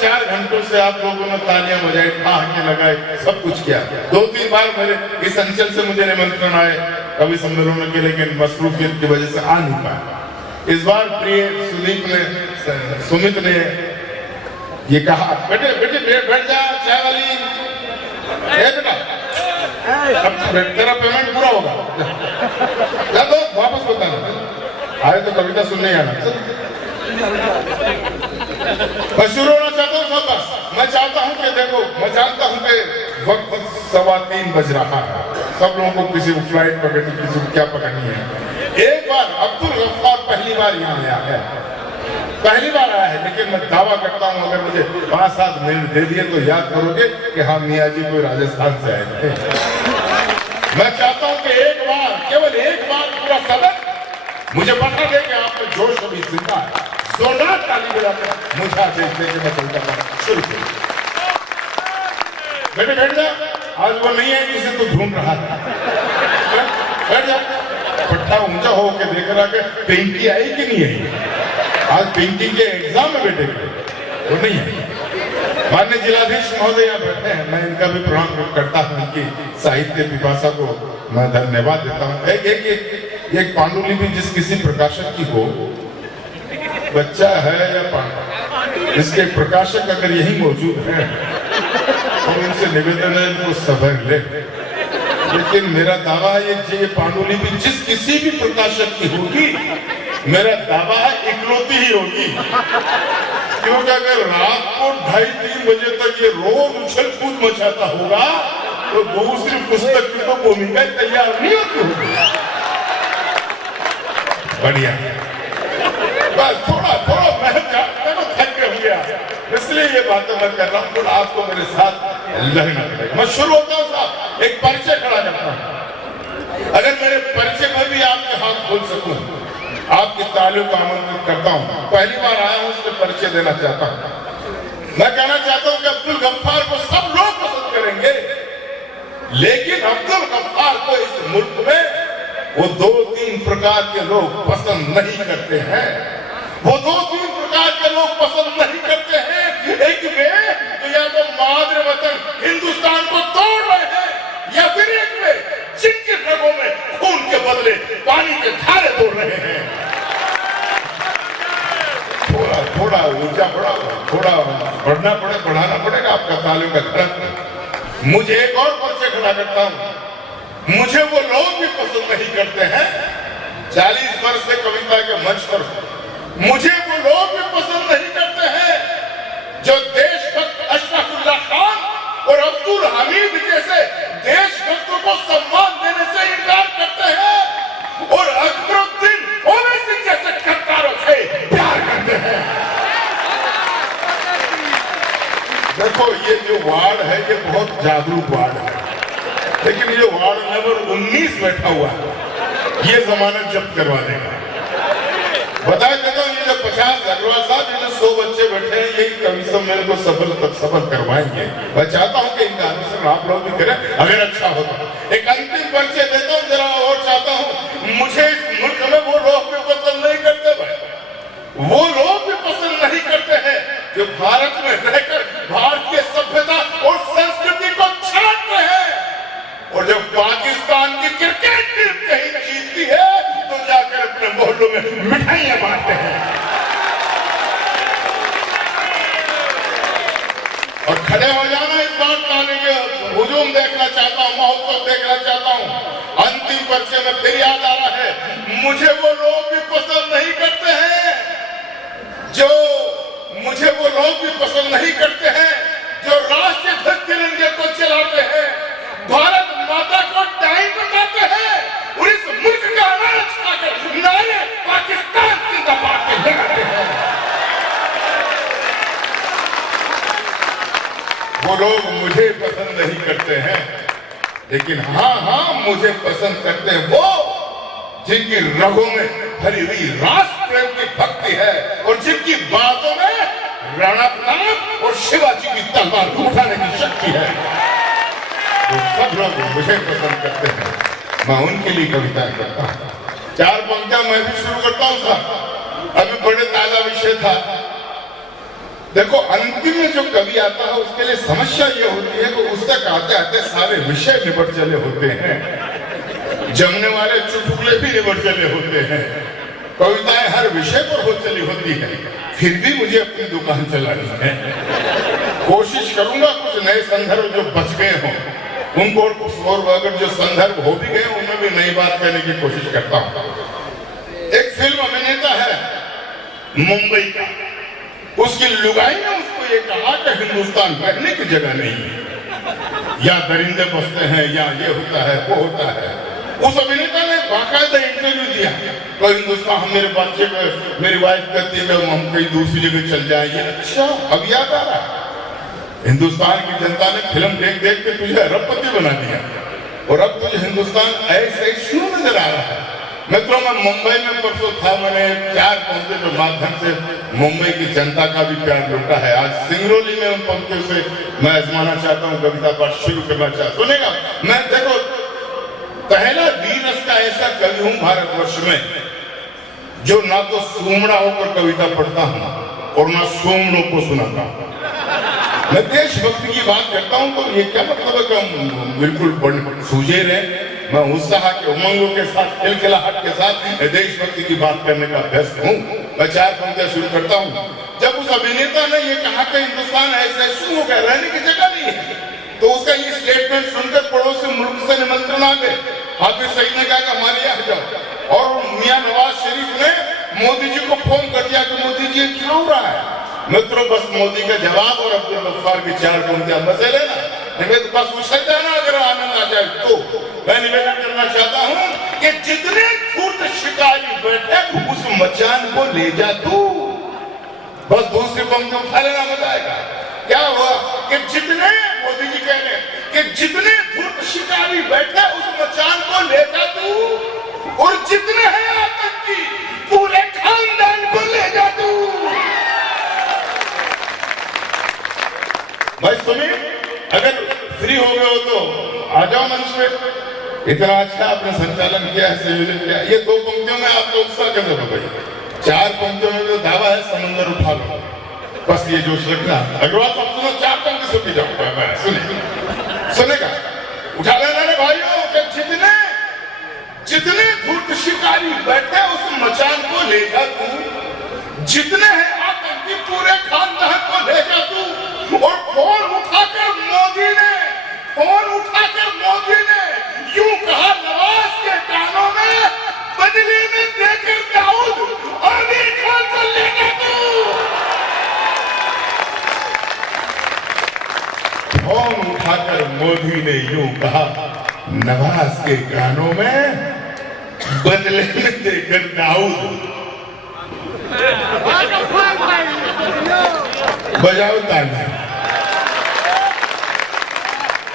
4 घंटों से आप लोगों ने तालियां बजाई, ठहाके लगाए, सब कुछ किया। 2-3 बार मेरे इस अंचल से मुझे निमंत्रण आए कवि सम्मेलन के, लेकिन मसरूफियत की वजह से आ नहीं पाया। इस बार प्रिय सुमित ने ये कहा, बेटे बेटे बैठ जा, चाय वाली बेटा, अब तेरा पेमेंट पूरा होगा, जा तो वापस बताना, आए तो कविता सुनने आना। मैं शुरू होना चाहता हूँ सब बस। मैं चाहता हूँ कि देखो, मैं जानता हूँ कि वक्त 3:15 बज रहा है, सब लोगों को किसी को फ्लाइट पकड़नी, किसी को क्या पकड़नी है। एक बार अब्दुल गफ्फार पहली बार यहाँ आया है, पहली बार आया है, लेकिन मैं दावा करता हूँ अगर मुझे 5-7 मिनट दे दिए तो याद करोगे कि हाँ मियाँ जी कोई राजस्थान से आए थे। मैं चाहता हूँ कि एक बार, केवल एक बार पूरा सदन मुझे बता दे कि आप में जोश अभी जिंदा है, जोरदार ताली बजाकर मुझे आदेश दे के मैं कविता शुरू करूँ। बेटे बैठ जा, आज वो नहीं है जिसे तू ढूंढ रहा था, बैठ जा। पट्टा ऊंचा हो के देख रहा कि पिंकी आई कि नहीं आई। आज पिंकी के एग्जाम में बेटे वो नहीं है। माननीय जिलाधीश महोदय यहाँ बैठे हैं, मैं इनका भी प्रणाम करता हूँ, इनकी साहित्य पिपासा को मैं धन्यवाद देता हूँ। एक पांडुलिपि जिस किसी प्रकाशक की हो, बच्चा है या पांडु, इसके प्रकाशक अगर यही मौजूद है तो उनसे निवेदन है इनको सबर ले। लेकिन मेरा दावा है ये पांडुलिपि जिस किसी भी प्रकाशक की होगी, मेरा दावा है इकलौती ही होगी, क्योंकि अगर रात को 2:30-3 बजे तक ये रोज उछल कूद मचाता होगा तो दूसरी पुस्तक की तो भूमिका तैयार नहीं होती होगी। बढ़िया, बस थोड़ा मैं थक गया, इसलिए ये बातें मैं कर रहा हूँ, थोड़ा आपको मेरे साथ लगना पड़ेगा। मैं शुरू होता हूँ साहब, एक परिचय खड़ा करता हूँ। अगर मेरे परिचय में भी आपके हाथ खोल सकूं, आपकी तालियों को आमंत्रित करता हूं। पहली बार आया हूं, इसलिए परिचय देना चाहता हूं। मैं कहना चाहता हूं कि अब्दुल गफ्फार को सब लोग पसंद करेंगे, लेकिन अब्दुल गफ्फार को इस मुल्क में वो 2-3 प्रकार के लोग पसंद नहीं करते हैं। वो 2-3 प्रकार के लोग पसंद नहीं करते हैं। एक वे जो या तो मादर वतन हिंदुस्तान को तोड़ रहे हैं, या फिर एक वे जिनके रगों में खून के बदले पानी के धारे तोड़ रहे हैं। थोड़ा ऊर्जा थोड़ा बढ़ाना पड़ेगा आपका तालियों का धड़कन। मुझे एक और परिचय खड़ा करता हूं। मुझे वो लोग भी पसंद नहीं करते हैं, 40 वर्ष से कविता के मंच पर मुझे वो लोग भी पसंद नहीं करते हैं जो देशभक्त अशरफुल्लाह खान और अब्दुल हमीद जैसे देशभक्तों को सम्मान देने से इनकार करते हैं और अकबरुद्दीन ओवैसी जैसे कट्टारों से प्यार करते हैं। देखो ये जो वार्ड है ये बहुत जागरूक वार्ड है, लेकिन ये वार्ड नंबर 19 बैठा हुआ है, ये जमानत जब्त करवा देगा। बता देता हूँ, ये जो 50 अग्रवाल साहब, ये जो 100 बच्चे बैठे हैं, यही कवि सम्मेलन को सफल करवाएंगे। मैं चाहता हूँ कि इनका अनुसरण आप लोग भी करें, अगर अच्छा होगा। एक अंतिम परिचय देता हूँ जरा, और चाहता हूँ, मुझे इस मुल्क में वो लोग भी पसंद नहीं करते भाई, वो लोग भी पसंद नहीं करते हैं जो भारत में रहकर भारतीय सभ्यता और संस्कृति को छाटते हैं, और जब पाकिस्तान की क्रिकेट टीम कहीं जीतती है तो जाकर अपने मोहल्लों में मिठाइयां बांटते हैं। और खड़े हो जाना, इस बात पाने के हुजूम देखना चाहता हूँ, महोत्सव देखना चाहता हूँ। अंतिम परिचय में फिर याद आ रहा है, मुझे वो लोग भी पसंद नहीं करते हैं जो राष्ट्रीय ध्वज तिरंगे को चलाते हैं, भारत माता को टाइम बताते हैं और इस मुल्क का अनाज खाकर नारे पाकिस्तान जिंदाबाद के लगाते हैं। वो लोग मुझे पसंद नहीं करते हैं, लेकिन हाँ मुझे पसंद करते हैं वो जिनकी रगों में भरी हुई राष्ट्र प्रेम की भक्ति है और जिनकी बातों में राणा प्रताप और शिवाजी की तलवार उठाने की शक्ति है। तो सब लोग मुझे पसंद करते हैं, मैं उनके लिए कविताएं करता हूँ। 4 पंक्तियां मैं भी शुरू करता हूँ साहब। अभी बड़े ताजा विषय था, देखो अंतिम में जो कवि आता है उसके लिए समस्या ये होती है कि उस तक आते आते सारे विषय निबट चले होते हैं, जमने वाले चुटकुले भी निबट चले होते हैं, कविताएं हर विषय पर हो चली होती है, फिर भी मुझे अपनी दुकान चलानी है। कोशिश करूंगा कुछ नए संदर्भ जो बच गए हों उनको, और अगर जो संदर्भ हो भी गए उनमें भी नई बात कहने की कोशिश करता हूं। एक फिल्म अभिनेता है मुंबई का, उसकी लुगाई ने उसको ये कहा कि हिंदुस्तान रहने की जगह नहीं है, या दरिंदे बसते हैं, या ये होता है वो होता है। उस अभिनेता ने बाकायदा इंटरव्यू दिया, तो हिंदुस्तान मेरे बच्चे को, मेरी वाइफ कहती है हम कहीं दूसरी जगह चल जाएंगे। अच्छा, अब याद आ रहा है, हिंदुस्तान की जनता ने फिल्म देख देख के तुझे अरबपति बना दिया, और अब तुझे हिंदुस्तान ऐसे क्यों नजर आ रहा है। मित्रों, मैं मुंबई में परसों था, मैंने 4 पंक्तियों के माध्यम से मुंबई की जनता का भी प्यार लूटा है। आज सिंगरौली में उन पंक्तियों से मैं आजमाना चाहता हूँ, कविता पाठ शुरू करना चाहता हूँ। सुनेगा, मैं देखो पहला वीरस का ऐसा कवि हूँ भारतवर्ष में जो ना तो सूमड़ा होकर कविता पढ़ता हूँ और ना सोमड़ों को सुनाता हूँ। मैं देशभक्ति की बात करता हूँ तो ये क्या मतलब है कि हम बिल्कुल सूझे रहे। मैं उत्साह के उमंगों के साथ, खिलखिलाहट के साथ देशभक्ति की बात करने का व्यस्त हूँ। मैं 4 पंक्तियां शुरू करता हूँ। जब उस अभिनेता ने ये कहा कि हिंदुस्तान ऐसे शुरू हो गया, रहने की जगह नहीं है, तो उसका ये स्टेटमेंट सुनकर पड़ोसी मुल्क से निमंत्रण आ गए। हाफिज सईद ने कहा कि हमारे यहाँ जाओ, और मियां नवाज शरीफ ने मोदी जी को फोन कर दिया कि मोदी जी क्या हो रहा है। मित्रों, बस मोदी का जवाब और अब्दुल गफ्फार की 4 पंक्तियां मजे लेना, निवेदन बस उछल जाना अगर आनंद आ जाए तो। मैं निवेदन करना चाहता हूं कि जितने धूर्त शिकारी बैठे उस मचान को ले जा तू। बस दूसरी पंक्ति उठा लेना, मजा आएगा। क्या हुआ कि जितने, मोदी जी कह रहे कि जितने धूर्त शिकारी बैठे उस मचान को ले जा तू, और जितने हैं आतंकी पूरे खानदान को ले जा तू। भाई सुनिए, अगर फ्री हो गए हो तो आ जाओ मंच पे। इतना अच्छा आपने संचालन किया है, संयोजन किया। ये 2 पंक्तियों में आपका उत्साह कैसे हो गई? 4 पंक्तियों में जो दावा है समंदर उठा लो, बस ये जोश रखना। अग्रवाल साहब सुनो, 4 पंक्ति सुनती जाओ, सुनेगा, उठा लेना रे भाइयों कि जितने धूर्त शिकारी बैठे उस मचान को ले जा तू, जितने हैं आतंकी पूरे खानदान को ले जा तू। और फोन उठाकर मोदी ने यूं कहा नवाज के कानों में, बदले में देकर दाऊद आमिर खान को लेकर तू। फोन उठाकर मोदी ने यूं कहा नवाज के कानों में, बदले में देकर दाऊद। बजाओ ताली।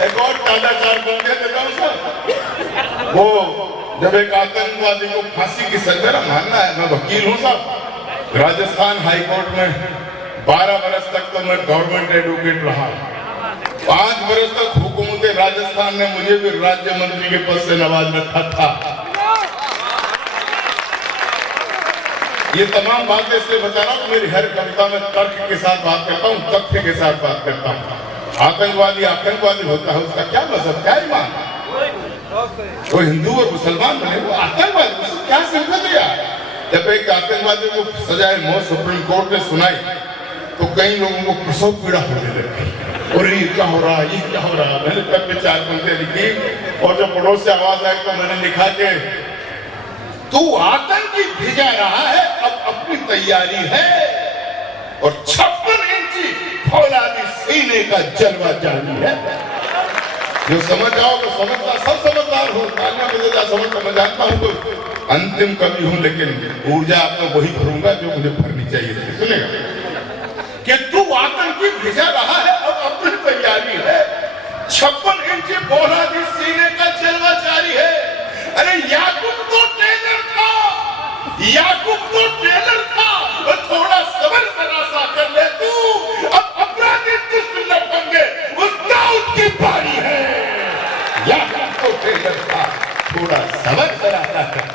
एक और ताजा 4 पंक्तियां देता हूं साहब। वो जब एक आतंकवादी को फांसी की सजा, मेरा मानना है, मैं वकील हूं साहब, राजस्थान हाई कोर्ट में 12 बरस तक तो मैं गवर्नमेंट एडवोकेट रहा। 5 बरस तक हुकूमत राजस्थान ने मुझे भी राज्य मंत्री के पद से नवाज रखा था। ये तमाम बातें इसलिए बता रहा हूं, मेरी हर कविता में तर्क के साथ बात करता हूं, तथ्य के साथ बात करता हूं। आतंकवादी होता है, उसका क्या मजहब, क्या ईमान? वो हिंदू और मुसलमान बने, वो आतंकवादी, उसको क्या सिंपल दिया? जब एक आतंकवादी को सजाए मौत सुप्रीम कोर्ट ने सुनाई तो कई लोगों को प्रसव पीड़ा होने लगी, और ये क्या हो रहा, ये क्या हो रहा। मैंने तब पे 4 पंक्तियां लिखी, और जब पड़ोस से आवाज आई तो मैंने लिखा कि तू आतंकी भेजा रहा है, अब अपनी तैयारी है, और 56 इंची फौलादी सीने का जलवा जारी है। जो समझ आओ तो समझदार, सब समझदार हो, तालियां बजाता समझ जानता हूं, तो अंतिम कवि हूं, लेकिन ऊर्जा आपको वही भरूंगा जो मुझे भरनी चाहिए थी। सुनेगा कि तू आतंकी भेजा रहा है, अब अपनी तैयारी है, 56 इंची फौलादी सीने का जलवा जारी है। अरे याकूब तो टेलर था, थोड़ा सबर सरासा कर ले तू, अब अपराधी दुष्ट लफंगे उस दाऊद की बारी है। याकूब तो टेलर था, थोड़ा सबर सरासा कर।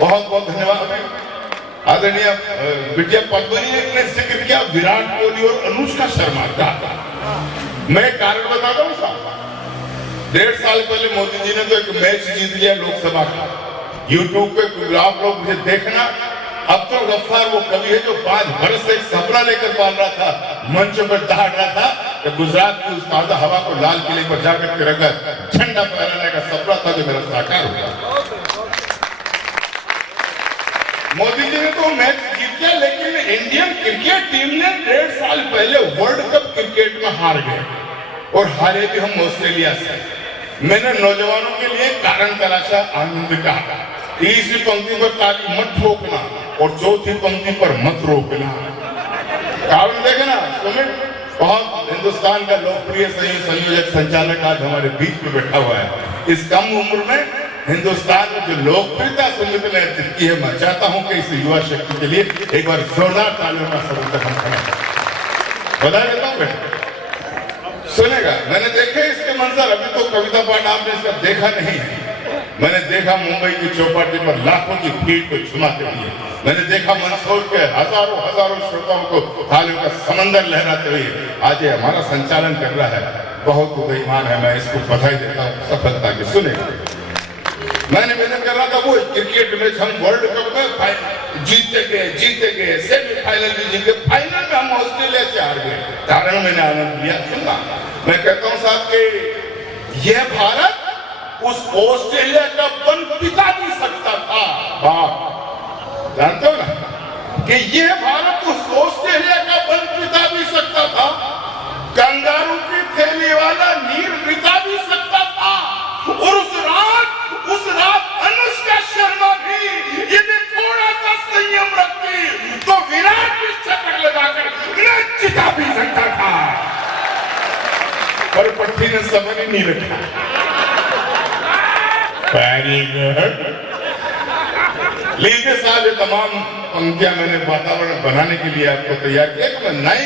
बहुत बहुत धन्यवाद। आदरणीय बिटिया पद्मनी ने जिक्र किया विराट कोहली और अनुष्का शर्मा का। मैं कारण बताता हूँ साहब, 1.5 साल पहले मोदी जी ने तो एक मैच जीत लिया लोकसभा का। यूट्यूब पे आप लोग मुझे देखना, अब्दुल गफ्फार वो कवि है जो 5 बरस से एक सपना लेकर पाल रहा था, मंच पर दहाड़ रहा था कि गुजरात की उस ताजा हवा को लाल किले पर जाकर के रखकर झंडा फहराने का सपना था जो मेरा साकार हुआ। मोदी जी ने तो मैच जीत लिया, लेकिन इंडियन क्रिकेट टीम ने 1.5 साल पहले वर्ल्ड कप क्रिकेट में हार गए और हारे भी हम ऑस्ट्रेलिया से। मैंने नौजवानों के लिए कारण तलाशा आनंद का। 3वीं पंक्ति पर ताली मत ठोकना और 4थी पंक्ति पर मत रोकना। कारण देखना सुमित, बहुत हिंदुस्तान का लोकप्रिय संयोजक संचालक आज हमारे बीच में बैठा हुआ है। इस कम उम्र में हिंदुस्तान में जो लोकप्रियता सुमित ने अर्जित की है, मैं चाहता हूं कि इस युवा शक्ति के लिए एक बार जोरदार तालियों का सबूत हम करें। बता देता हूं बेटा, सुनेगा। मैंने देखे इसके मंजर, अभी तो कविता पाठ आपने इसका देखा नहीं है। मैंने देखा मुंबई की चौपाटी पर लाखों की भीड़ को झुमाते हुए, मैंने देखा मंदसौर के हजारों श्रोताओं को तालियों का समंदर लहराते हुए। आज ये हमारा संचालन कर रहा है, बहुत उदयमान है, मैं इसको बधाई देता हूँ सफलता की। सुनेगा, मैंने कर रहा था वो क्रिकेट मैच हम वर्ल्ड कप में जीते गए, सेमीफाइनल भी जीते, फाइनल में हम ऑस्ट्रेलिया से हार गए। कारण मैंने आनंद लिया। सुनना, मैं कहता हूं साहब कि यह भारत उस ऑस्ट्रेलिया का वन पिता भी सकता था। बाप जानते हो ना कि यह भारत उस ऑस्ट्रेलिया का वन पिता भी सकता था, कंगारू की थैली वाला नीर पिता भी सकता था। और उस रात अनुष्का शर्मा भी यदि थोड़ा सा संयम रखती तो विराट भी चक्कर लगाकर मैच जिता भी सकता था, पर पट्टी ने समझ ही नहीं रखा। Very good. लीजिए साहब, ये तमाम पंक्तियां मैंने वातावरण बनाने के लिए आपको तैयार किया कि मैं नई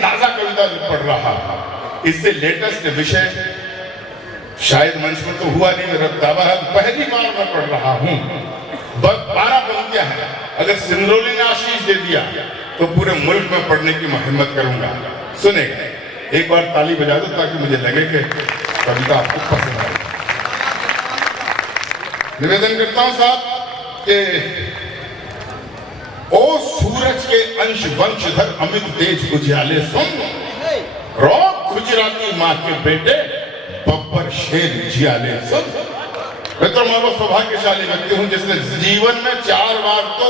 ताजा कविता पढ़ रहा। इससे लेटेस्ट विषय शायद मंच में तो हुआ नहीं, मेरा दावा है पहली बार मैं पढ़ रहा हूं। 12 पंक्तियां हैं। अगर सिंदरौली ने आशीष दे दिया तो पूरे मुल्क में पढ़ने की मैं हिम्मत करूंगा। सुनेगा, एक बार ताली बजा दो ताकि मुझे लगे कि कविता आपको पसंद आए। निवेदन करता हूं साहब कि ओ सूरज के अंश वंशधर अमित तेज उजियाले सुन, रो गुजराती माँ के बेटे बब्बर शेर जियाले सुन। मैं तो मैं वो सौभाग्यशाली व्यक्ति हूं जिसने जीवन में 4 बार तो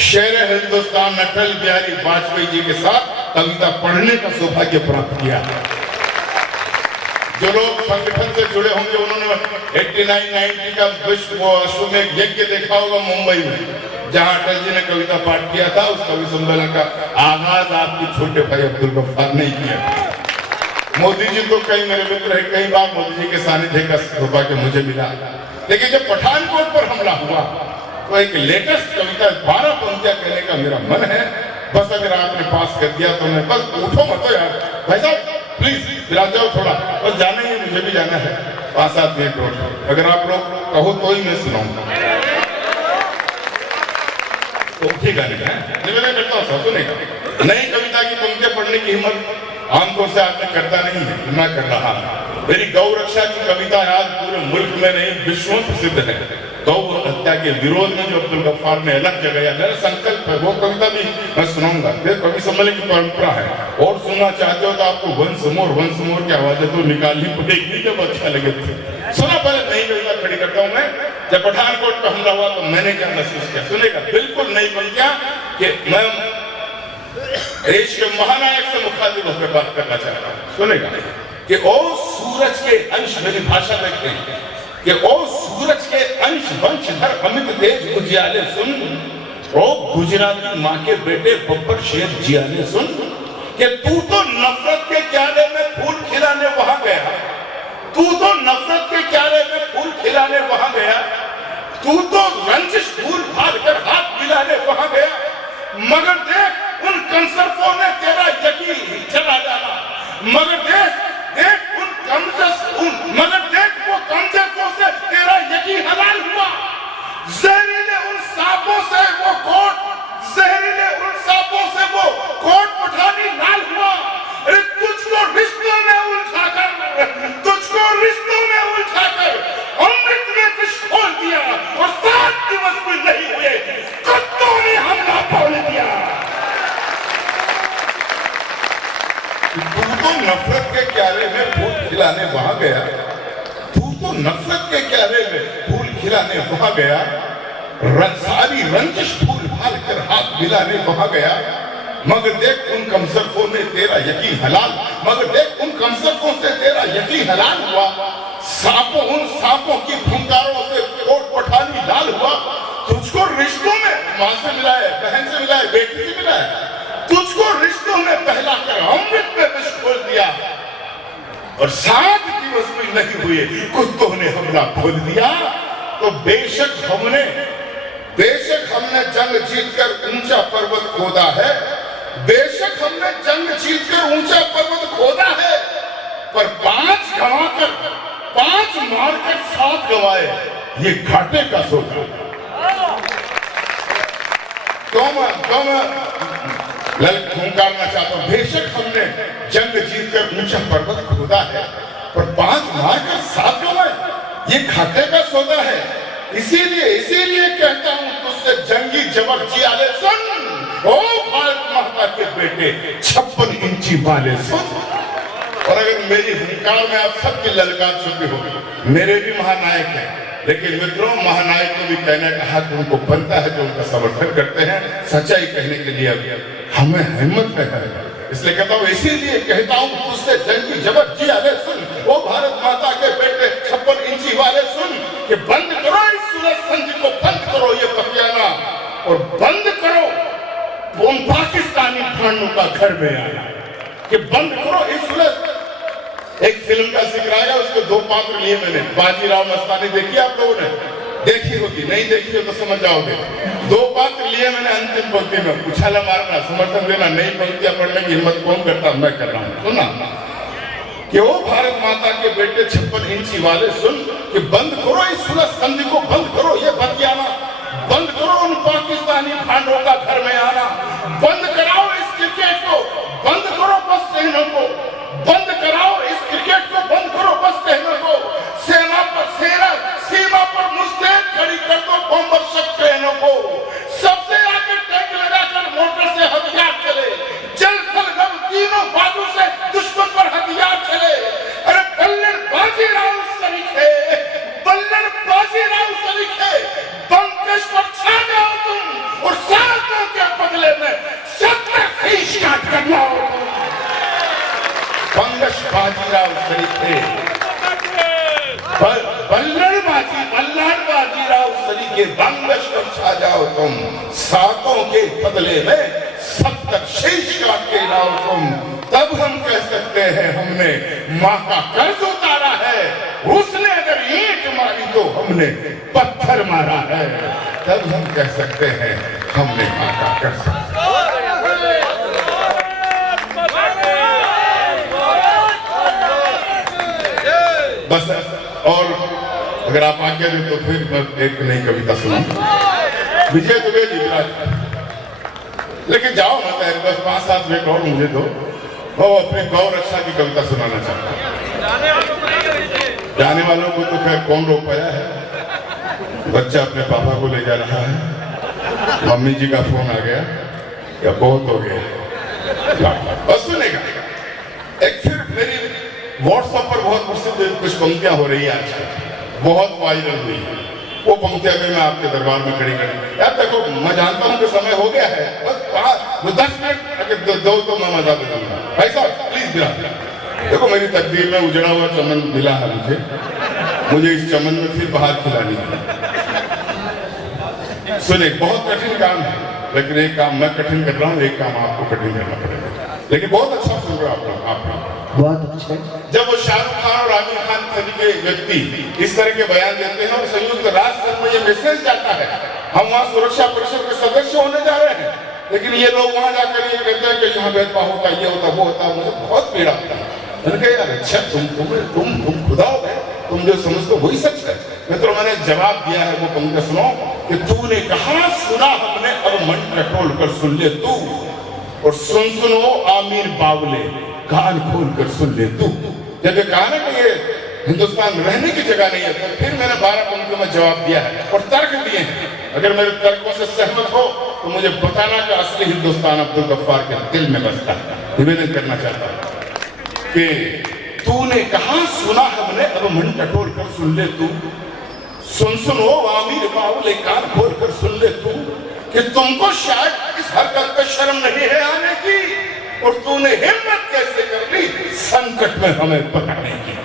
शेर हिंदुस्तान अटल बिहारी वाजपेयी जी के साथ कविता पढ़ने का सौभाग्य प्राप्त किया। जो लोग संगठन से जुड़े होंगे उन्होंने 89-90 का विश्व अश्वमेध यज्ञ देखा होगा मुंबई में, जहां अटल जी ने कविता पाठ किया था। उस कवि सम्मेलन का आगाज आपके छोटे भाई अब्दुल गफ्फार ने किया। मोदी जी तो कई मेरे मित्र है, कई बार मोदी जी के सानिध्य का सौभाग्य मुझे मिला। लेकिन जब पठानकोट पर हमला हुआ तो एक लेटेस्ट कविता 12 पंक्तियां कहने का मेरा मन है। बस अगर आपने पास कर दिया तो मैं, बस उठो मत यार भाई साहब, प्लीज बिला जाओ थोड़ा, बस जाना ही, मुझे भी जाना है 5-7 मिनट और। अगर आप लोग कहो तो ही मैं सुनाऊंगा, तो उठेगा नहीं है। निवेदन करता हूँ, सुनेगा। नई कविता की पंक्तियां पढ़ने की हिम्मत आमतौर से आपने करता नहीं है, मैं कर रहा हूं। मेरी गौ रक्षा की कविता आज पूरे मुल्क में नहीं विश्व में प्रसिद्ध है। गौ हत्या के विरोध में जो अब्दुल गफ्फार ने अलग जगह, मेरा संकल्प है वो कविता भी मैं सुनाऊंगा। कवि सम्मेलन की परंपरा है, और सुनना चाहते हो तो आपको वंस मोर की आवाजें तो निकालनी पड़ेगी जब अच्छा लगे। सुना, पहले नई कविता खड़ी करता हूं मैं। जब पठानकोट पर हमला हुआ तो मैंने क्या महसूस किया, सुनेगा। बिल्कुल नई पंक्तियां कि मैं देश के महानायक से मुखातिब होकर बात करना चाहता हूं। सुनेगा कि ओ सूरज के अंश, मेरी भाषा देखते हैं कि ओ सूरज के अंश वंशधर अमित तेज उजियाले सुन, ओ गुजराती माँ के बेटे बब्बर शेर जियाले सुन, कि तू तो नफरत के क्यारे में फूल खिलाने वहां गया, तू तो नफरत के क्यारे में फूल खिलाने वहां गया, तू तो रंजिश भूल भाग कर हाथ मिलाने वहां गया, मगर देख उन कंसर्फों ने तेरा यकीन चला डाला, मगर देख वो कमजोरों से तेरा यकीन हलाल हुआ, ज़हरी ने उन तो नफरत के क्यारे में फूल खिलाने वहां गया, तू तो नफरत के क्यारे में फूल खिलाने वहां गया, सारी रंजिश फूल भाल कर हाथ मिलाने वहां गया, मगर देख उन कमसरफों ने तेरा यकीन हलाल, मगर देख उन कमसरफों से तेरा यकीन हलाल हुआ, उन सांपों की फुंकारों से कोट पठानी लाल हुआ, तुझको रिश्तों में मां से मिला है, बहन से मिला है, बेटी से मिला है, तुझको रिश्तों में पहला कर अमृत में विष खोल दिया, और 7 दिवस भी नहीं हुए कुत्तों ने हमला खोल दिया। तो बेशक हमने जंग जीतकर ऊंचा पर्वत खोदा है, बेशक हमने जंग जीतकर ऊंचा पर्वत खोदा है, पर 5 गंवाकर 5 मारकर 7 गंवाए, ये घाटे का सौदा। तो मैं ललित हुंकारना चाहता हूं, बेशक हमने जंग जीतकर ऊंचा पर्वत खोदा है, पर 5 मारकर 7 गंवाए, ये घाटे का सौदा है। इसीलिए कहता हूं तुझसे जंगी जबर जियाले सुन, ओ भारत माता के बेटे 56 इंची वाले सुन। और अगर मेरी हुंकार में आप सबकी ललकार छुपी होगी, मेरे भी महानायक हैं, लेकिन मित्रों महानायक को भी कहने का हक उनको बनता है जो उनका समर्थन करते हैं सच्चाई कहने के लिए, हमें हिम्मत है। इसलिए कहता हूं, इसीलिए कहता हूं तुझसे जंगी जबर जियाले सुन, ओ भारत माता के बेटे 56 इंची वाले सुन, कि बंद करो इस सूरज संधि को, बंद करो ये बतियाना, और बंद करो उन पाकिस्तानी भांडों का घर में आना, कि बंद करो इस सूरज। एक फिल्म का जिक्र आया, उसके 2 पात्र लिए मैंने, बाजीराव मस्तानी देखी आप लोगों ने? देखी होगी, नहीं देखी हो तो समझ जाओगे। 2 पात्र लिए मैंने अंतिम पंक्ति में, उछाला मारना, समर्थन देना, नई पंक्तियां पढ़ने की हिम्मत कौन करता, मैं कर रहा हूं। सुना कि वो भारत माता के बेटे 56 इंची वाले सुन, कि बंद करो इस सूरज संधि को, बंद करो ये बतियाना, बंद करो उन पाकिस्तानी भांडों का घर में आना, बंद कराओ इस क्रिकेट को, बंद करो बस कहनों को, बंद कराओ इस क्रिकेट को, बंद करो बस कहनों को, सीमा पर मुस्तैद खड़ी कर दो बमवर्षक ट्रेनों को, सबसे आगे टैंक लगाकर मोटर से हथियार चले, जल थल नभ तीनों बाजू से दुश्मन पर हथियार चले। अरे बल्लड़ बाजीराव सरीखे, बल्लड़ बाजीराव सरीखे, बंकश पर छा जाओ तुम, और सातों के बदले में 70 शीश काट कर लाओ। बंकश बाजीराव सरीखे, बल्लड़ बाजीराव सरीखे, बंकश पर छा जाओ तुम, सातों के बदले में 70 शीश काट के लाओ तुम। तब हम कह सकते हैं हमने माँ का कर्ज उतारा है, उसने अगर ईंट मारी तो हमने पत्थर मारा है, तब हम कह सकते हैं हमने माँ का कर्ज। बस, और अगर आप आज्ञा दें तो फिर मैं एक नई कविता सुनाऊं, विजय दुबे जी विराज। लेकिन जाओ मत, बस 5-7 मिनट और मुझे दो, वो अपने गौ रक्षा की कविता सुनाना चाहता हूं। जाने वालों को तो खैर कौन रोक पाया है, बच्चा अपने पापा को ले जा रहा है, मम्मी जी का फोन आ गया, या बहुत हो गया, बस सुनेगा। एक फिर मेरी व्हाट्सएप पर बहुत प्रसिद्ध कुछ पंक्तियां हो रही है आजकल, बहुत वायरल हुई है, वो पंक्तियां मैं आपके दरबार में खड़ी करूं। यार देखो, मैं जानता हूं कि समय हो गया है, बस 10 मिनट अगर दो तो मैं मजा दे दूंगा। भाई साहब प्लीज गिरा, देखो मेरी तकदीर में उजड़ा हुआ चमन मिला है मुझे इस चमन में फिर बाहर खिलानी है। सुने, बहुत कठिन काम है, लेकिन एक काम मैं कठिन कर रहा हूँ, एक काम आपको कठिन करना पड़ेगा, लेकिन बहुत अच्छा सुन रहे हो आप बहुत अच्छा। जब वो शाहरुख खान और आमिर खान सभी के व्यक्ति इस तरह के बयान देते हैं और संयुक्त राष्ट्र में ये मैसेज जाता है हम वहाँ सुरक्षा परिषद के सदस्य होने जा रहे हैं, लेकिन ये लोग वहाँ जाकर ये कहते हैं कि यहाँ भेदभाव होता, ये होता, वो होता, मुझे बहुत पीड़ा होता है। मैंने कहा यार अच्छा तुम खुदा हो गए, तुम जो समझते वही सच है। मित्रों मैंने जवाब दिया है, वो पंक्ति सुनो कि तूने कहा सुना हमने, अब मन कंट्रोल कर सुन ले तू, और सुनो आमिर बावले कान खोल कर सुन ले तू। जब कहा ना कि ये हिंदुस्तान रहने की जगह नहीं है, तो फिर मैंने 12 पंक्तियों में जवाब दिया है और तर्क दिए हैं। अगर मेरे तर्कों से सहमत हो तो मुझे बताना कि असली हिंदुस्तान अब्दुल गफ्फार के दिल में बसता है। निवेदन करना चाहता हूँ। कि तूने कहा सुना हमने, अब मन टटोल कर सुन ले तू। सुन सुनो आमिर बावले, कान खोल कर सुन ले तू कि तुमको शायद इस हरकत पे शर्म नहीं है आने की, और तूने हिम्मत कैसे कर ली संकट में हमें पकड़ने की।